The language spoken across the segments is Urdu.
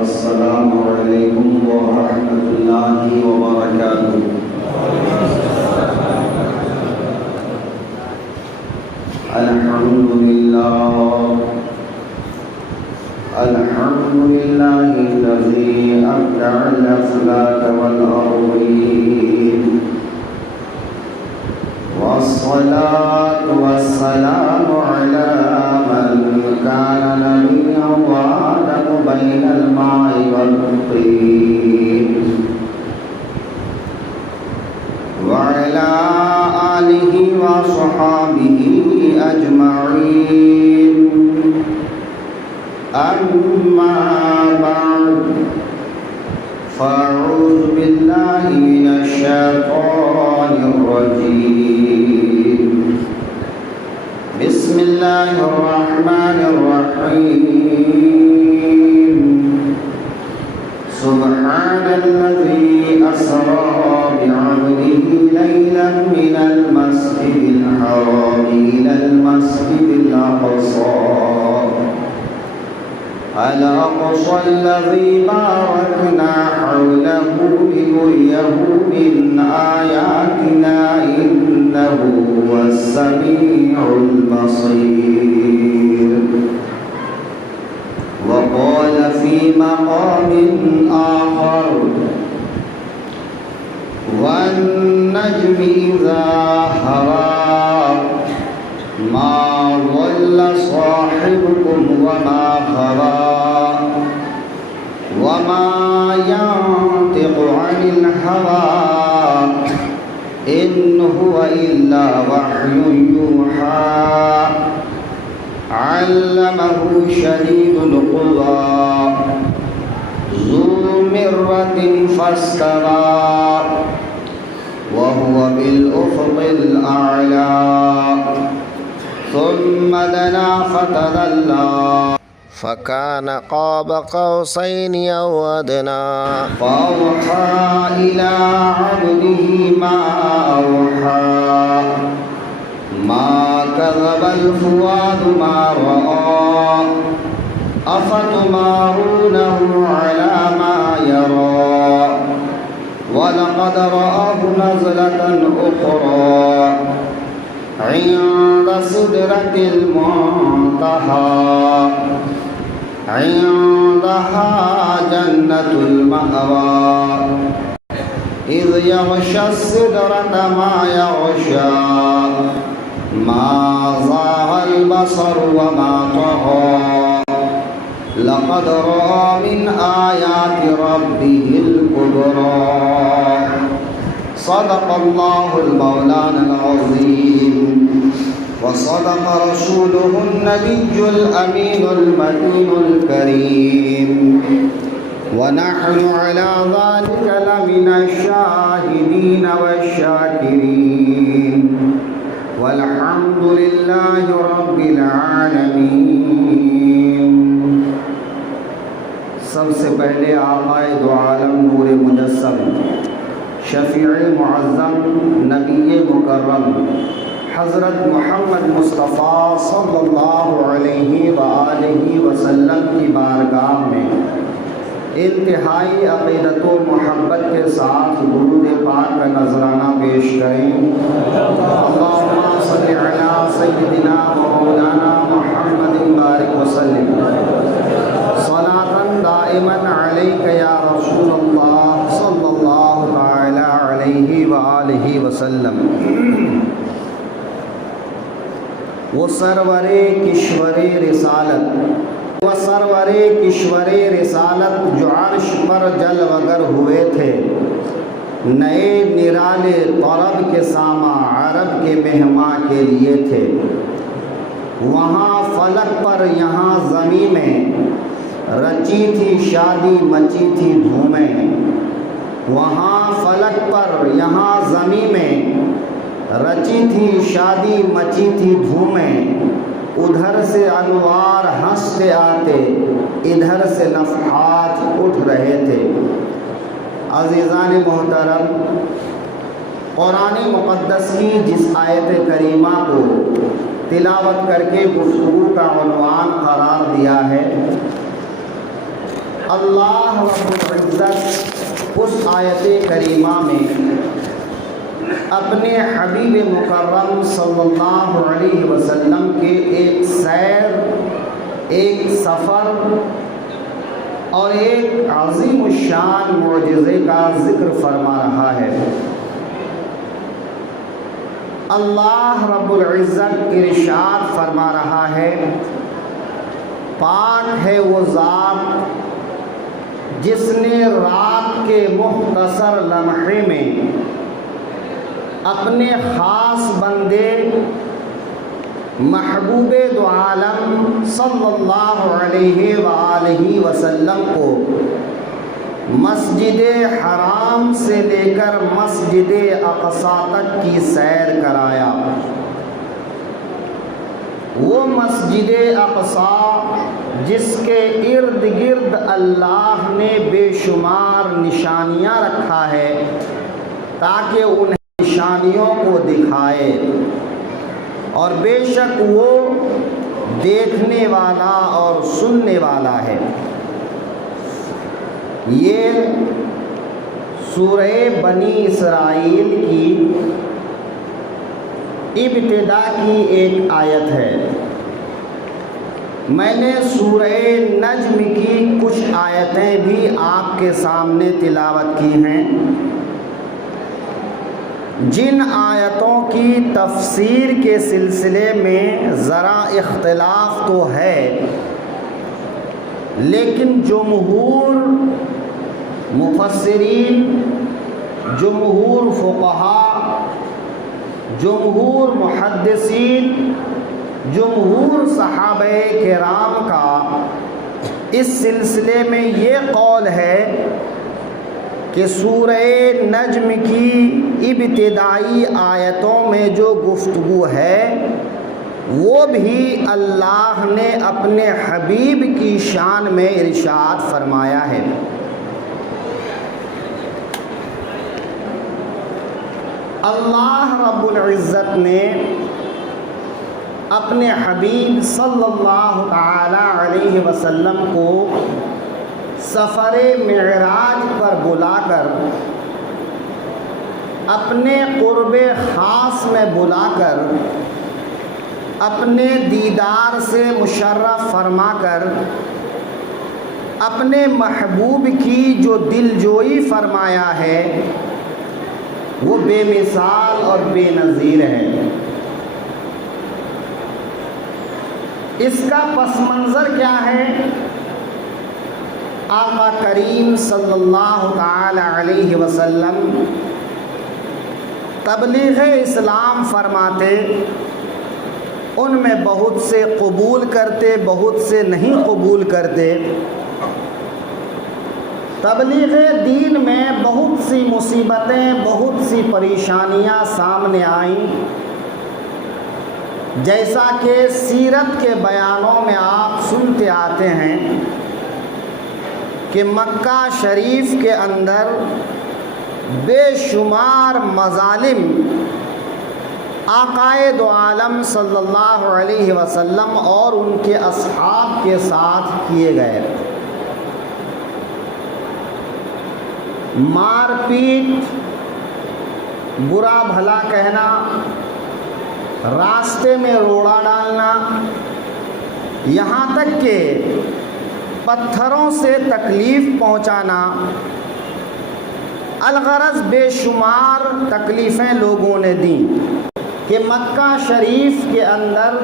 السلام علیکم ورحمۃ اللہ وبرکاتہ۔ الحمد للہ الذی ابدع الافلاک والارضین، والصلاة والسلام على من كان نبيا وآدم بين الماء والطين، وعلى آله وصحابه أجمعين، أما بعد، فأعوذ بالله من الشيطان الرجيم، بسم الله الرحمن الرحيم، سبحان الذي أسرى بعبده ليلا من المسجد الحرام إلى المسجد الأقصى الذي باركنا حوله لنريه من آياتنا إنه هو السميع البصير. وقال في مقام آخر: والنجم إذا هوى ما ضل صاحبكم وما غوى وما ينطق عن الهوى إن هو إلا وحي يوحى علمه شديد القوى ذو مرة فاستوى وهو بالأفق الأعلى ثم دنا فتدلى فكان قاب قوسين أو أدنى فأوحى إلى عبده ما أوحى ما كذب الفؤاد ما رأى أفتمارونه على ما يرى ولقد رآه نزلة أخرى عند سدرة المنتهى عندها جنة المأوى إذ يغشى السدرة ما يغشى ما زاغ البصر وما طغى لقد رأى من آيات ربه الكبرى. صدق الله المولانا العظيم وصدق رسوله النبي الأمين المتين الكريم ونحن على ذلك لمن الشاهدين والشاكرين والحمد لله رب العالمين. سب سے پہلے آقائے دو عالم نور مجسم شفیع معظم نبی مکرم حضرت محمد مصطفیٰ صلی اللہ علیہ وآلہ وسلم کی بارگاہ میں انتہائی عقیدت و محبت کے ساتھ درود پاک کا نذرانہ پیش کریں. اللہم صلی علی سیدنا و مولانا محمد بارک وسلم صلاۃ دائماً علیک یا رسول اللہ صلی اللہ تعالی علیہ وآلہ وسلم. وہ سرور کشور رسالت جو عرش پر جل وگر ہوئے تھے، نئے نرالے طرب کے ساماں عرب کے مہماں کے لیے تھے. وہاں فلک پر یہاں زمین میں رچی تھی شادی مچی تھی دھومیں. وہاں فلک پر یہاں زمین میں رچی تھی شادی مچی تھی دھومیں. ادھر سے انوار ہنستے آتے ادھر سے نفحات اٹھ رہے تھے. عزیزان محترم، قرآن مقدس کی جس آیت کریمہ کو تلاوت کر کے گفتگو کا عنوان قرار دیا ہے، اللہ رب العزت اس آیت کریمہ میں اپنے حبیب مکرم صلی اللہ علیہ وسلم کے ایک سیر، ایک سفر اور ایک عظیم الشان معجزے کا ذکر فرما رہا ہے۔ اللہ رب العزت ارشاد فرما رہا ہے، پاک ہے وہ ذات جس نے رات کے مختصر لمحے میں اپنے خاص بندے محبوب دو عالم صلی اللہ علیہ وآلہ وسلم کو مسجد حرام سے لے کر مسجد اقصیٰ تک کی سیر کرایا۔ وہ مسجد اقصیٰ جس کے ارد گرد اللہ نے بے شمار نشانیاں رکھا ہے تاکہ انہیں نشانیوں کو دکھائے، اور بے شک وہ دیکھنے والا اور سننے والا ہے۔ یہ سورہ بنی اسرائیل کی ابتدا کی ایک آیت ہے۔ میں نے سورہ نجم کی کچھ آیتیں بھی آپ کے سامنے تلاوت کی ہیں، جن آیتوں کی تفسیر کے سلسلے میں ذرا اختلاف تو ہے، لیکن جمہور مفسرین، جمہور فقہا، جمہور محدثین، جمہور صحابہ کرام کا اس سلسلے میں یہ قول ہے کہ سورہ نجم کی ابتدائی آیتوں میں جو گفتگو ہے وہ بھی اللہ نے اپنے حبیب کی شان میں ارشاد فرمایا ہے۔ اللہ رب العزت نے اپنے حبیب صلی اللہ تعالی علیہ وسلم کو سفر معراج پر بلا کر، اپنے قرب خاص میں بلا کر، اپنے دیدار سے مشرف فرما کر، اپنے محبوب کی جو دلجوئی فرمایا ہے وہ بے مثال اور بے نظیر ہے۔ اس کا پس منظر کیا ہے؟ آقا کریم صلی اللہ تعالی علیہ وسلم تبلیغ اسلام فرماتے، ان میں بہت سے قبول کرتے، بہت سے نہیں قبول کرتے۔ تبلیغ دین میں بہت سی مصیبتیں، بہت سی پریشانیاں سامنے آئیں، جیسا کہ سیرت کے بیانوں میں آپ سنتے آتے ہیں کہ مکہ شریف کے اندر بے شمار مظالم آقائے دو عالم صلی اللہ علیہ وسلم اور ان کے اصحاب کے ساتھ کیے گئے۔ مار پیٹ، برا بھلا کہنا، راستے میں روڑا ڈالنا، یہاں تک کہ پتھروں سے تکلیف پہنچانا، الغرض بے شمار تکلیفیں لوگوں نے دیں کہ مکہ شریف کے اندر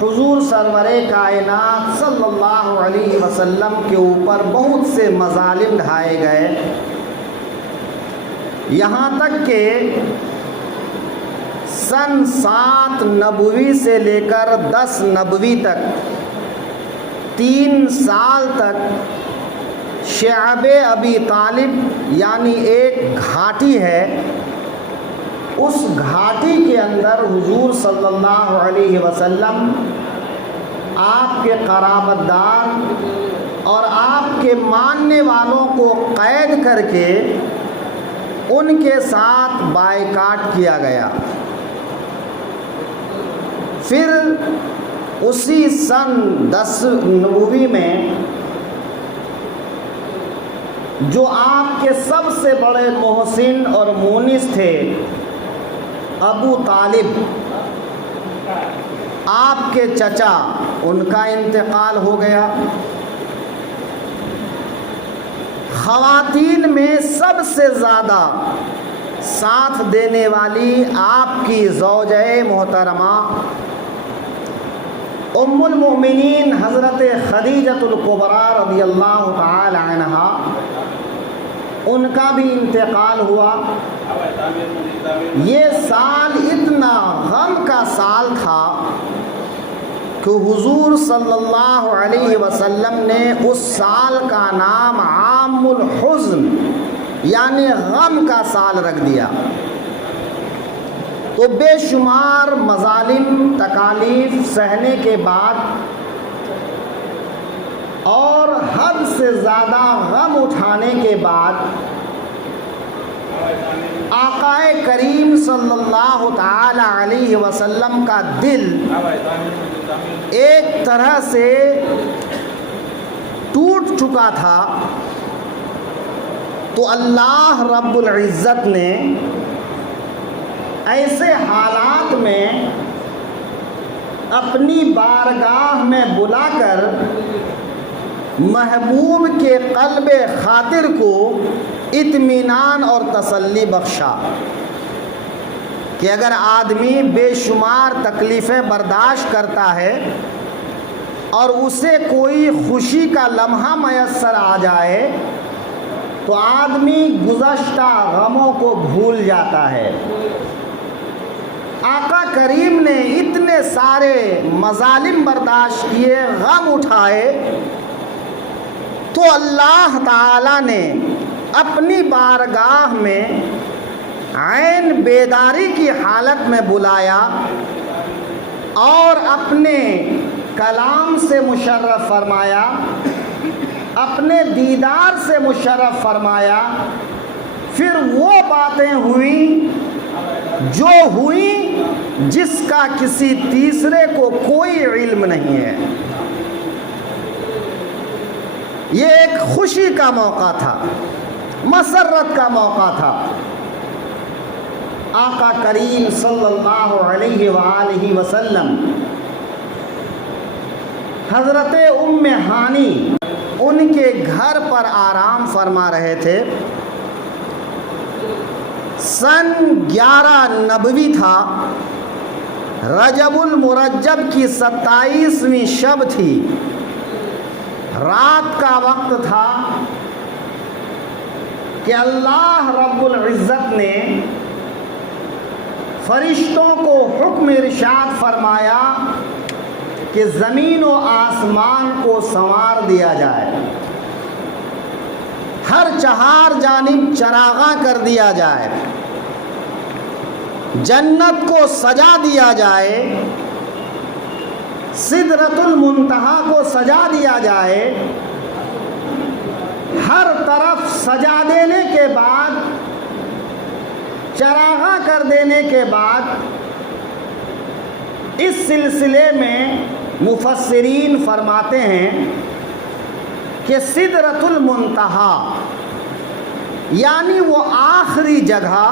حضور سرور کائنات صلی اللہ علیہ وسلم کے اوپر بہت سے مظالم ڈھائے گئے، یہاں تک کہ سن 7 نبوی سے لے کر 10 نبوی تک 3 سال تک شعب ابی طالب یعنی ایک گھاٹی ہے، اس گھاٹی کے اندر حضور صلی اللہ علیہ وسلم، آپ کے قرابت دار اور آپ کے ماننے والوں کو قید کر کے ان کے ساتھ بائیکاٹ کیا گیا۔ پھر اسی سن 10 نبوی میں جو آپ کے سب سے بڑے محسن اور مونس تھے، ابو طالب، آپ کے چچا، ان کا انتقال ہو گیا۔ خواتین میں سب سے زیادہ ساتھ دینے والی آپ کی زوجہ محترمہ ام المؤمنین حضرت خدیجۃ الکبریٰ رضی اللہ تعالی عنہا، ان کا بھی انتقال ہوا۔ یہ سال اتنا غم کا سال تھا کہ حضور صلی اللہ علیہ وسلم نے اس سال کا نام عام الحزن یعنی غم کا سال رکھ دیا۔ تو بے شمار مظالم تکالیف سہنے کے بعد اور حد سے زیادہ غم اٹھانے کے بعد آقا کریم صلی اللہ تعالی علیہ وسلم کا دل ایک طرح سے ٹوٹ چکا تھا، تو اللہ رب العزت نے ایسے حالات میں اپنی بارگاہ میں بلا کر محبوب کے قلب خاطر کو اطمینان اور تسلی بخشا کہ اگر آدمی بے شمار تکلیفیں برداشت کرتا ہے اور اسے کوئی خوشی کا لمحہ میسر آ جائے تو آدمی گزشتہ غموں کو بھول جاتا ہے۔ آقا کریم نے اتنے سارے مظالم برداشت کیے، غم اٹھائے، تو اللہ تعالی نے اپنی بارگاہ میں عین بیداری کی حالت میں بلایا اور اپنے کلام سے مشرف فرمایا، اپنے دیدار سے مشرف فرمایا۔ پھر وہ باتیں ہوئیں جو ہوئیں جس کا کسی تیسرے کو کوئی علم نہیں ہے۔ یہ ایک خوشی کا موقع تھا، مسرت کا موقع تھا۔ آقا کریم صلی اللہ علیہ وآلہ وسلم حضرت ام ہانی ان کے گھر پر آرام فرما رہے تھے۔ سن 11 نبوی تھا، رجب المرجب کی 27ویں شب تھی، رات کا وقت تھا کہ اللہ رب العزت نے فرشتوں کو حکم ارشاد فرمایا کہ زمین و آسمان کو سنوار دیا جائے، ہر چہار جانب چراغاں کر دیا جائے، جنت کو سجا دیا جائے، سدرۃ المنتہا کو سجا دیا جائے۔ ہر طرف سجا دینے کے بعد، چراغاں کر دینے کے بعد، اس سلسلے میں مفسرین فرماتے ہیں کہ سدرۃ المنتہا یعنی وہ آخری جگہ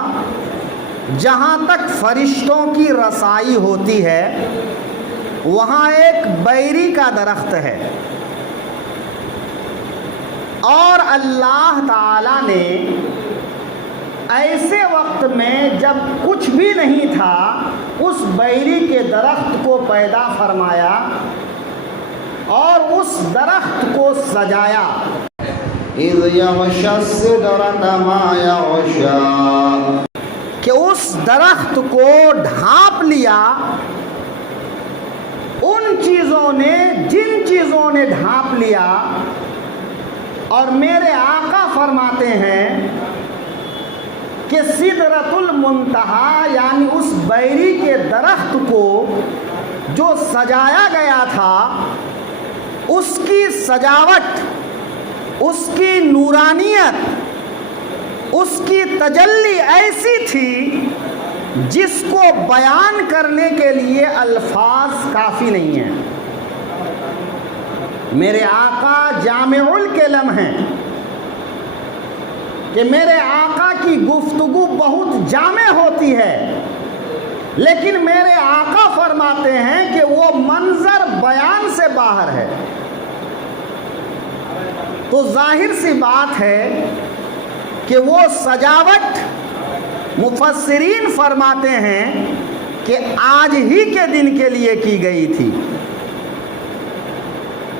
جہاں تک فرشتوں کی رسائی ہوتی ہے، وہاں ایک بیری کا درخت ہے، اور اللہ تعالی نے ایسے وقت میں جب کچھ بھی نہیں تھا اس بیری کے درخت کو پیدا فرمایا اور اس درخت کو سجایا۔ اِذْ یغشی السِّدْرَةَ مَا یغشی، کہ اس درخت کو ڈھانپ لیا ان چیزوں نے جن چیزوں نے ڈھانپ لیا۔ اور میرے آقا فرماتے ہیں کہ سدرۃ المنتہا یعنی اس بیری کے درخت کو جو سجایا گیا تھا، اس کی سجاوٹ، اس کی نورانیت، اس کی تجلی ایسی تھی جس کو بیان کرنے کے لیے الفاظ کافی نہیں ہیں۔ میرے آقا جامع الکلم ہیں، کہ میرے آقا کی گفتگو بہت جامع ہوتی ہے، لیکن میرے آقا فرماتے ہیں کہ وہ منظر بیان سے باہر ہے۔ تو ظاہر سی بات ہے کہ وہ سجاوٹ مفسرین فرماتے ہیں کہ آج ہی کے دن کے لیے کی گئی تھی،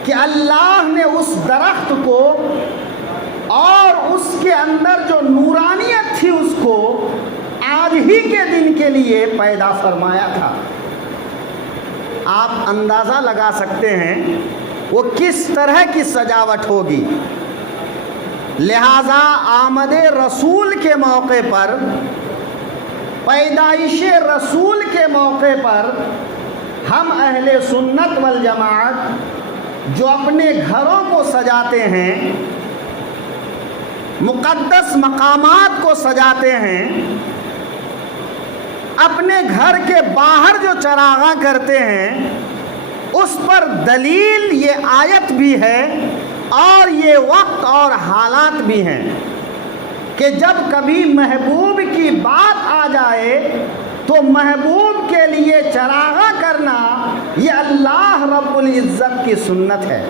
کہ اللہ نے اس درخت کو اور اس کے اندر جو نورانیت تھی اس کو آج ہی کے دن کے لیے پیدا فرمایا تھا۔ آپ اندازہ لگا سکتے ہیں وہ کس طرح کی سجاوٹ ہوگی۔ لہذا آمد رسول کے موقع پر، پیدائش رسول کے موقع پر، ہم اہل سنت والجماعت جو اپنے گھروں کو سجاتے ہیں، مقدس مقامات کو سجاتے ہیں، اپنے گھر کے باہر جو چراغاں کرتے ہیں، اس پر دلیل یہ آیت بھی ہے اور یہ وقت اور حالات بھی ہیں کہ جب کبھی محبوب کی بات آ جائے تو محبوب کے لیے چراغاں کرنا یہ اللہ رب العزت کی سنت ہے۔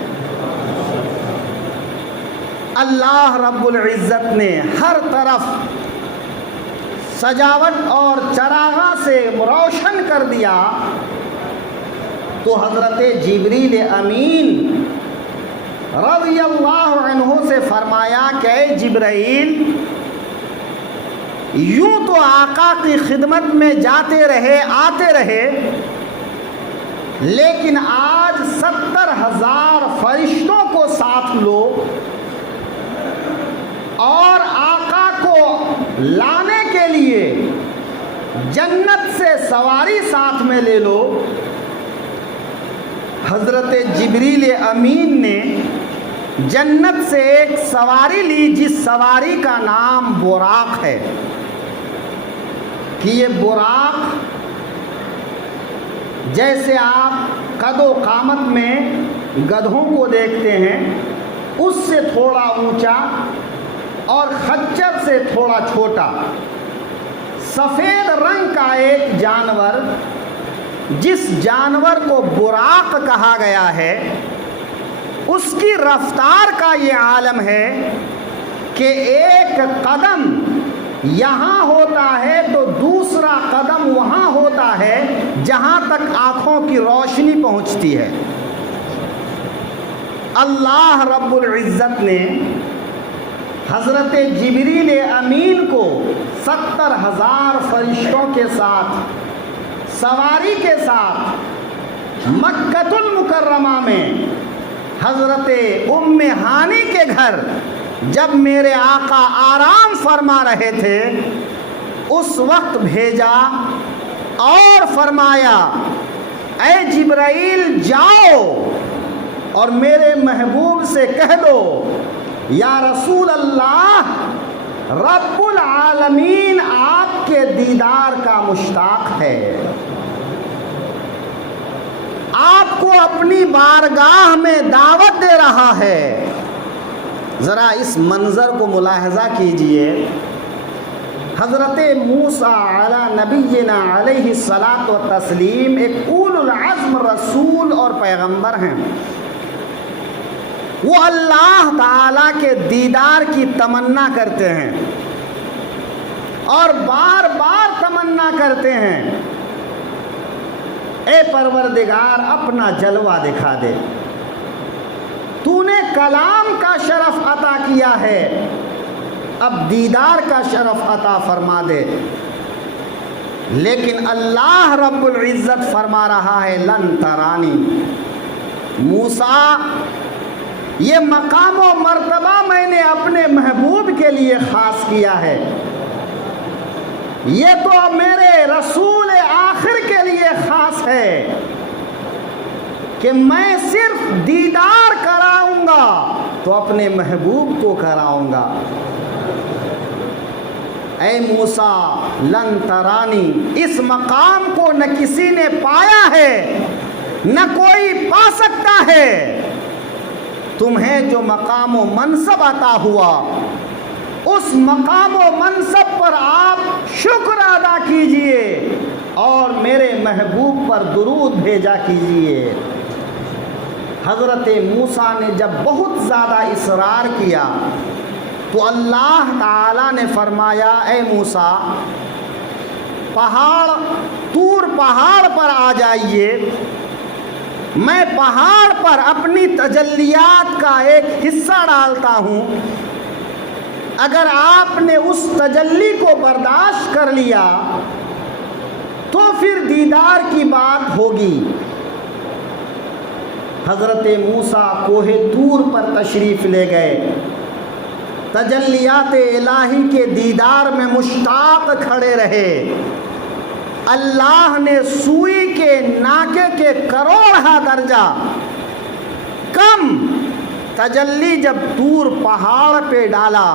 اللہ رب العزت نے ہر طرف سجاوٹ اور چراغاں سے روشن کر دیا، تو حضرت جبریل امین رضی اللہ عنہ سے فرمایا کہ اے جبرائیل، یوں تو آقا کی خدمت میں جاتے رہے آتے رہے، لیکن آج 70,000 فرشتوں کو ساتھ لو اور آقا کو لانے کے لیے جنت سے سواری ساتھ میں لے لو۔ حضرت جبریل امین نے جنت سے ایک سواری لی جس سواری کا نام براق ہے، کہ یہ براق جیسے آپ قد و قامت میں گدھوں کو دیکھتے ہیں اس سے تھوڑا اونچا اور خچر سے تھوڑا چھوٹا، سفید رنگ کا ایک جانور، جس جانور کو براق کہا گیا ہے، اس کی رفتار کا یہ عالم ہے کہ ایک قدم یہاں ہوتا ہے تو دوسرا قدم وہاں ہوتا ہے جہاں تک آنکھوں کی روشنی پہنچتی ہے۔ اللہ رب العزت نے حضرت جبریل امین کو 70,000 فرشتوں کے ساتھ سواری کے ساتھ مکۃ المکرمہ میں حضرت ام ہانی کے گھر جب میرے آقا آرام فرما رہے تھے اس وقت بھیجا اور فرمایا اے جبرائیل جاؤ اور میرے محبوب سے کہہ دو یا رسول اللہ رب العالمین آپ کے دیدار کا مشتاق ہے، آپ کو اپنی بارگاہ میں دعوت دے رہا ہے۔ ذرا اس منظر کو ملاحظہ کیجئے، حضرت موسیٰ علی نبینا علیہ الصلاۃ والتسلیم ایک اولو العزم رسول اور پیغمبر ہیں، وہ اللہ تعالیٰ کے دیدار کی تمنا کرتے ہیں اور بار بار تمنا کرتے ہیں اے پروردگار اپنا جلوہ دکھا دے، تو نے کلام کا شرف عطا کیا ہے، اب دیدار کا شرف عطا فرما دے۔ لیکن اللہ رب العزت فرما رہا ہے لن ترانی، موسیٰ یہ مقام و مرتبہ میں نے اپنے محبوب کے لیے خاص کیا ہے، یہ تو میرے رسول آخر کے لیے خاص ہے کہ میں صرف دیدار کراؤں گا تو اپنے محبوب کو کراؤں گا۔ اے موسیٰ لن ترانی، اس مقام کو نہ کسی نے پایا ہے نہ کوئی پا سکتا ہے۔ تمہیں جو مقام و منصب عطا ہوا اس مقام و منصب پر آپ شکر ادا کیجئے اور میرے محبوب پر درود بھیجا کیجئے۔ حضرت موسیٰ نے جب بہت زیادہ اصرار کیا تو اللہ تعالیٰ نے فرمایا اے موسیٰ طور پہاڑ پر آ جائیے، میں پہاڑ پر اپنی تجلیات کا ایک حصہ ڈالتا ہوں، اگر آپ نے اس تجلی کو برداشت کر لیا تو پھر دیدار کی بات ہوگی۔ حضرت موسیٰ کوہ طور پر تشریف لے گئے، تجلیات الہی کے دیدار میں مشتاق کھڑے رہے۔ اللہ نے سوئی کے ناکے کے کروڑہ درجہ کم تجلی جب طور پہاڑ پہ ڈالا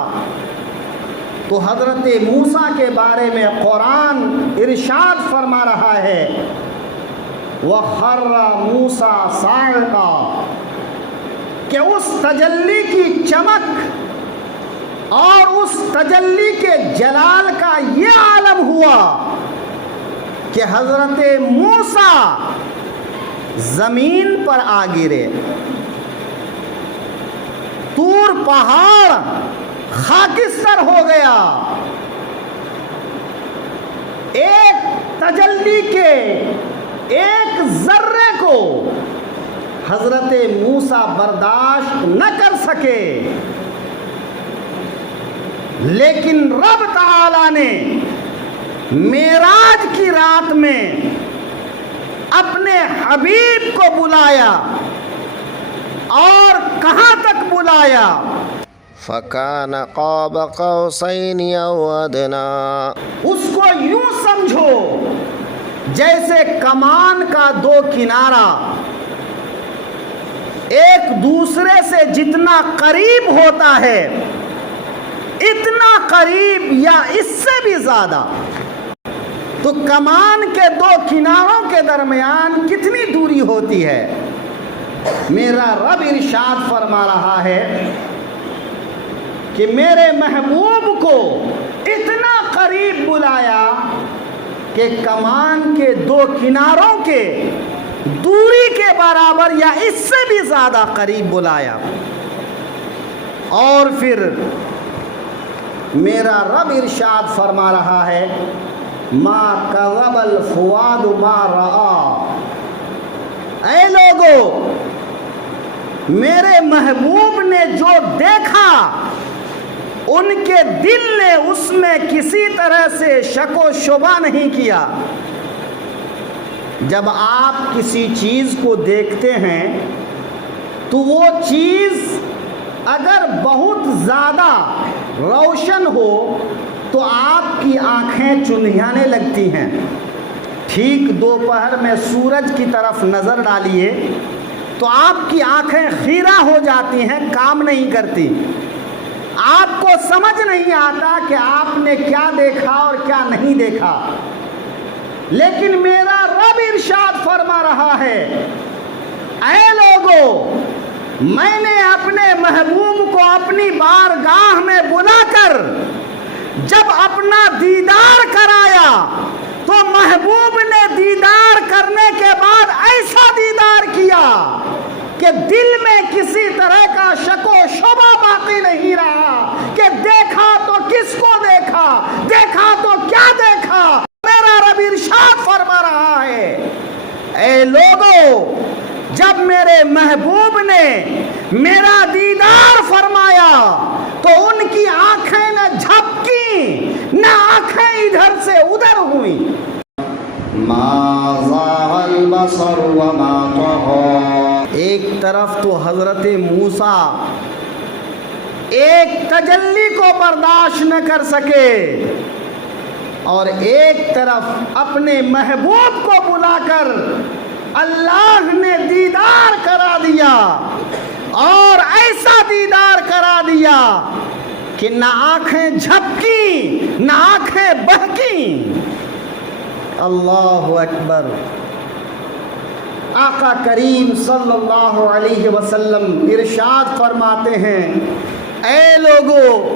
تو حضرت موسیٰ کے بارے میں قرآن ارشاد فرما رہا ہے وَخَرَّ مُوسَىٰ صَاعِقًا، کہ اس تجلی کی چمک اور اس تجلی کے جلال کا یہ عالم ہوا کہ حضرت موسیٰ زمین پر آ گرے، طور پہاڑ خاکستر ہو گیا۔ ایک تجلی کے ایک ذرے کو حضرت موسیٰ برداشت نہ کر سکے، لیکن رب تعالیٰ نے معراج کی رات میں اپنے حبیب کو بلایا، اور کہاں تک بلایا؟ فَكَانَ قَابَ قَوْسَيْنِ أَوْ أَدْنَىٰ، اس کو یوں سمجھو جیسے کمان کا دو کنارہ ایک دوسرے سے جتنا قریب ہوتا ہے اتنا قریب یا اس سے بھی زیادہ، تو کمان کے دو کناروں کے درمیان کتنی دوری ہوتی ہے؟ میرا رب ارشاد فرما رہا ہے کہ میرے محبوب کو اتنا قریب بلایا کہ کمان کے دو کناروں کے دوری کے برابر یا اس سے بھی زیادہ قریب بلایا۔ اور پھر میرا رب ارشاد فرما رہا ہے ما کذب الفؤاد ما رآ، اے لوگو میرے محبوب نے جو دیکھا ان کے دل نے اس میں کسی طرح سے شک و شبہ نہیں کیا۔ جب آپ کسی چیز کو دیکھتے ہیں تو وہ چیز اگر بہت زیادہ روشن ہو تو آپ کی آنکھیں چندھیانے لگتی ہیں۔ ٹھیک دوپہر میں سورج کی طرف نظر ڈالیے تو آپ کی آنکھیں خیرہ ہو جاتی ہیں، کام نہیں کرتی، آپ کو سمجھ نہیں آتا کہ آپ نے کیا دیکھا اور کیا نہیں دیکھا۔ لیکن میرا رب ارشاد فرما رہا ہے اے لوگو میں نے اپنے محبوب کو اپنی بارگاہ میں بلا کر جب اپنا دیدار کرایا تو محبوب نے دیدار کرنے کے بعد ایسا دیدار کیا کہ دل میں کسی طرح کا شک و شبہ باقی نہیں رہا کہ دیکھا تو کس کو دیکھا، دیکھا تو کیا دیکھا۔ میرا رب ارشاد فرما رہا ہے اے لوگو جب میرے محبوب نے میرا دیدار فرمایا تو ان کی آنکھیں نہ جھپکی نہ آنکھیں ادھر سے ادھر ہوئیں۔ ما زاغ البصر وما طغى، ایک طرف تو حضرت موسیٰ ایک تجلی کو برداشت نہ کر سکے اور ایک طرف اپنے محبوب کو بلا کر اللہ نے دیدار کرا دیا، اور ایسا دیدار کرا دیا کہ نہ آنکھیں جھپکی نہ آنکھیں بہکیں۔ اللہ اکبر۔ آقا کریم صلی اللہ علیہ وسلم ارشاد فرماتے ہیں اے لوگو